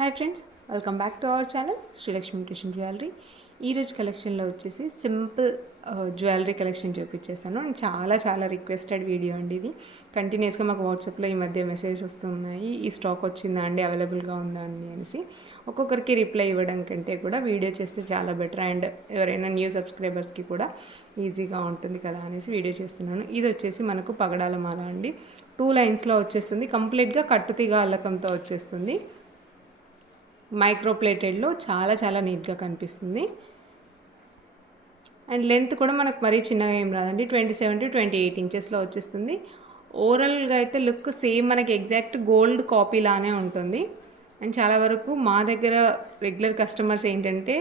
Hi friends, welcome back to our channel Srilakshmi tuition jewellery. ఈరోజు కలెక్షన్లో వచ్చేసి సింపుల్ జ్యువెలరీ కలెక్షన్ చూపించేస్తాను. చాలా రిక్వెస్టెడ్ వీడియో అండి ఇది. కంటిన్యూస్గా మాకు వాట్సాప్లో ఈ మధ్య మెసేజెస్ వస్తున్నాయి, ఈ స్టాక్ వచ్చిందా అండి, అవైలబుల్గా ఉందా అండి అనేసి. ఒక్కొక్కరికి రిప్లై ఇవ్వడం కంటే కూడా వీడియో చేస్తే చాలా బెటర్, అండ్ ఎవరైనా న్యూ సబ్స్క్రైబర్స్కి కూడా ఈజీగా ఉంటుంది కదా అనేసి వీడియో చేస్తున్నాను. ఇది వచ్చేసి మనకు పగడాల మాల అండి. 2 లైన్స్లో వచ్చేస్తుంది, కంప్లీట్గా కట్టుతీగ అల్లకంతో వచ్చేస్తుంది. మైక్రో ప్లేటెడ్లో చాలా నీట్గా కనిపిస్తుంది. అండ్ లెంత్ కూడా మనకు మరీ చిన్నగా ఏం రాదండి, 27 to 28 ఇంచెస్లో వచ్చేస్తుంది. ఓవరాల్గా అయితే లుక్ సేమ్ మనకి ఎగ్జాక్ట్ గోల్డ్ కాపీ లానే ఉంటుంది. అండ్ చాలా వరకు మా దగ్గర రెగ్యులర్ కస్టమర్స్ ఏంటంటే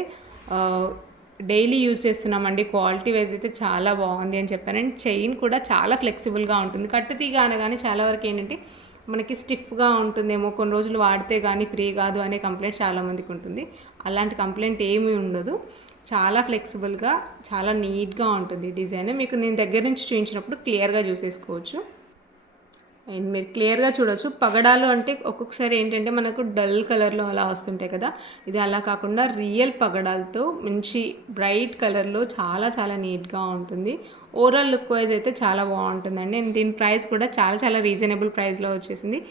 డైలీ యూజ్ చేస్తున్నామండి, క్వాలిటీ వైజ్ అయితే చాలా బాగుంది అని చెప్పాను. అండ్ చైన్ కూడా చాలా ఫ్లెక్సిబుల్గా ఉంటుంది. కట్టుతీగ అనగానే చాలా వరకు ఏంటంటే మనకి స్టిఫ్గా ఉంటుందేమో, కొన్ని రోజులు వాడితే కానీ ఫ్రీ కాదు అనే కంప్లైంట్ చాలామందికి ఉంటుంది. అలాంటి కంప్లైంట్ ఏమీ ఉండదు. చాలా ఫ్లెక్సిబుల్గా చాలా నీట్గా ఉంటుంది డిజైన్. మీకు నేను దగ్గర నుంచి చూపించినప్పుడు క్లియర్గా చూసేసుకోవచ్చు. అండ్ మీరు క్లియర్గా చూడవచ్చు. పగడాలు అంటే ఒక్కొక్కసారి ఏంటంటే మనకు డల్ కలర్లో అలా వస్తుంటాయి కదా, ఇది అలా కాకుండా రియల్ పగడాలతో మంచి బ్రైట్ కలర్లో చాలా నీట్గా ఉంటుంది. ఓవరాల్ లుక్ వైజ్ అయితే చాలా బాగుంటుందండి. అండ్ దీని ప్రైస్ కూడా చాలా రీజనబుల్ ప్రైస్లో వచ్చేసింది.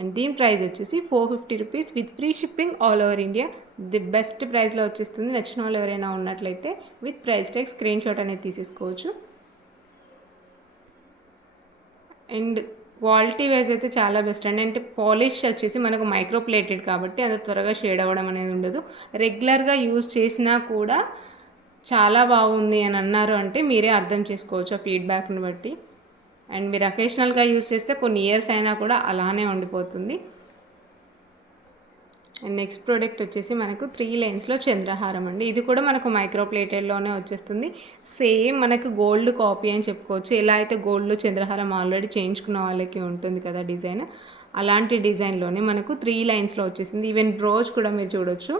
అండ్ దీని ప్రైస్ వచ్చేసి 450 rupees with free shipping all over India. The best ప్రైస్లో వచ్చేస్తుంది. నచ్చిన వాళ్ళు ఎవరైనా ఉన్నట్లయితే with price tag screen shot అనేది తీసేసుకోవచ్చు. అండ్ క్వాలిటీ వైజ్ అయితే చాలా బెస్ట్ అండి. అంటే పాలిష్ వచ్చేసి మనకు మైక్రో ప్లేటెడ్ కాబట్టి అది త్వరగా షేడ్ అవ్వడం అనేది ఉండదు. రెగ్యులర్గా యూజ్ చేసినా కూడా చాలా బాగుంది అని అన్నారు అంటే మీరే అర్థం చేసుకోవచ్చు ఆ ఫీడ్బ్యాక్ని బట్టి. అండ్ మీరు అకేషనల్గా యూజ్ చేస్తే కొన్ని ఇయర్స్ అయినా కూడా అలానే ఉండిపోతుంది. అండ్ నెక్స్ట్ ప్రోడక్ట్ వచ్చేసి మనకు 3 లైన్స్లో చంద్రహారం అండి. ఇది కూడా మనకు మైక్రో ప్లేటెడ్లోనే వచ్చేస్తుంది. సేమ్ మనకు గోల్డ్ కాపీ అని చెప్పుకోవచ్చు. ఎలా అయితే గోల్డ్లో చంద్రహారం ఆల్రెడీ చేయించుకున్న వాళ్ళకి ఉంటుంది కదా డిజైన్, అలాంటి డిజైన్లోనే మనకు 3 లైన్స్లో వచ్చేసింది. ఈవెన్ బ్రోచ్ కూడా మీరు చూడొచ్చు,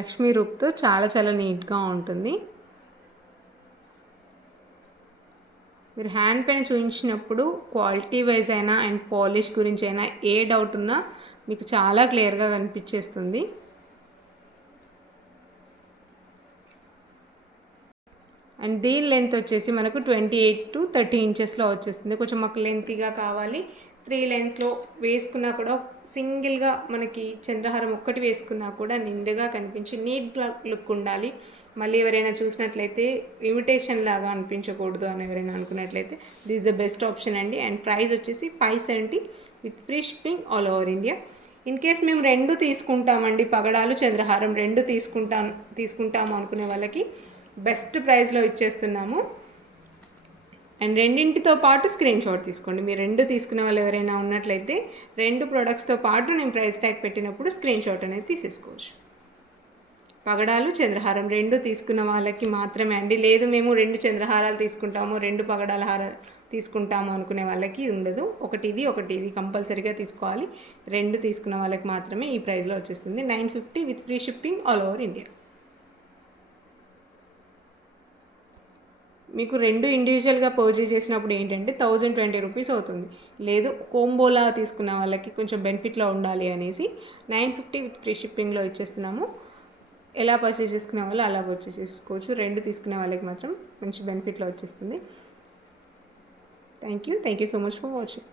లక్ష్మీ రూప్తో చాలా నీట్గా ఉంటుంది. మీరు హ్యాండ్ పైన చూపించినప్పుడు క్వాలిటీ వైజ్ అయినా అండ్ పాలిష్ గురించి అయినా ఏ డౌట్ ఉన్నా మీకు చాలా క్లియర్గా కనిపించేస్తుంది. అండ్ దీని లెంత్ వచ్చేసి మనకు 28 to 30 ఇంచెస్లో వచ్చేస్తుంది. కొంచెం మాకు లెంతీగా కావాలి. 3 లైన్స్లో వేసుకున్నా కూడా సింగిల్గా మనకి చంద్రహారం ఒక్కటి వేసుకున్నా కూడా నిండుగా కనిపించి నీట్ లుక్ ఉండాలి. మళ్ళీ ఎవరైనా చూసినట్లయితే ఇమిటేషన్ లాగా అనిపించకూడదు అని ఎవరైనా అనుకున్నట్లయితే దిస్ ద బెస్ట్ ఆప్షన్ అండి. అండ్ ప్రైస్ వచ్చేసి 570 with free shipping all over India. In case మేము 2 తీసుకుంటామండి, పగడాలు చంద్రహారం 2 తీసుకుంటాము అనుకునే వాళ్ళకి బెస్ట్ ప్రైస్లో ఇచ్చేస్తున్నాము. అండ్ రెండింటితో పాటు స్క్రీన్ షాట్ తీసుకోండి. మీరు 2 తీసుకునే వాళ్ళు ఎవరైనా ఉన్నట్లయితే 2 ప్రోడక్ట్స్తో పాటు నేను ప్రైస్ ట్యాగ్ పెట్టినప్పుడు స్క్రీన్ షాట్ అనేది తీసేసుకోవచ్చు. పగడాలు చంద్రహారం 2 తీసుకున్న వాళ్ళకి మాత్రమే అండి. లేదు మేము 2 చంద్రహారాలు తీసుకుంటాము, 2 పగడాల హారాలు తీసుకుంటాము అనుకునే వాళ్ళకి ఉండదు. ఒకటి ఇది కంపల్సరీగా తీసుకోవాలి. 2 తీసుకున్న వాళ్ళకి మాత్రమే ఈ ప్రైస్లో వచ్చేస్తుంది. 950 with free shipping all over India. మీకు 2 ఇండివిజువల్గా పర్చేజ్ చేసినప్పుడు ఏంటంటే 1020 రూపీస్ అవుతుంది. లేదు కోంబోలా తీసుకున్న వాళ్ళకి కొంచెం బెనిఫిట్లో ఉండాలి అనేసి 950 విత్ ఫ్రీ షిప్పింగ్లో ఇచ్చేస్తున్నాము. ఎలా పర్చేజ్ చేసుకునే వాళ్ళు అలా పర్చేజ్ చేసుకోవచ్చు. 2 తీసుకునే వాళ్ళకి మాత్రం మంచి బెనిఫిట్లో వచ్చేస్తుంది. Thank you so much for watching.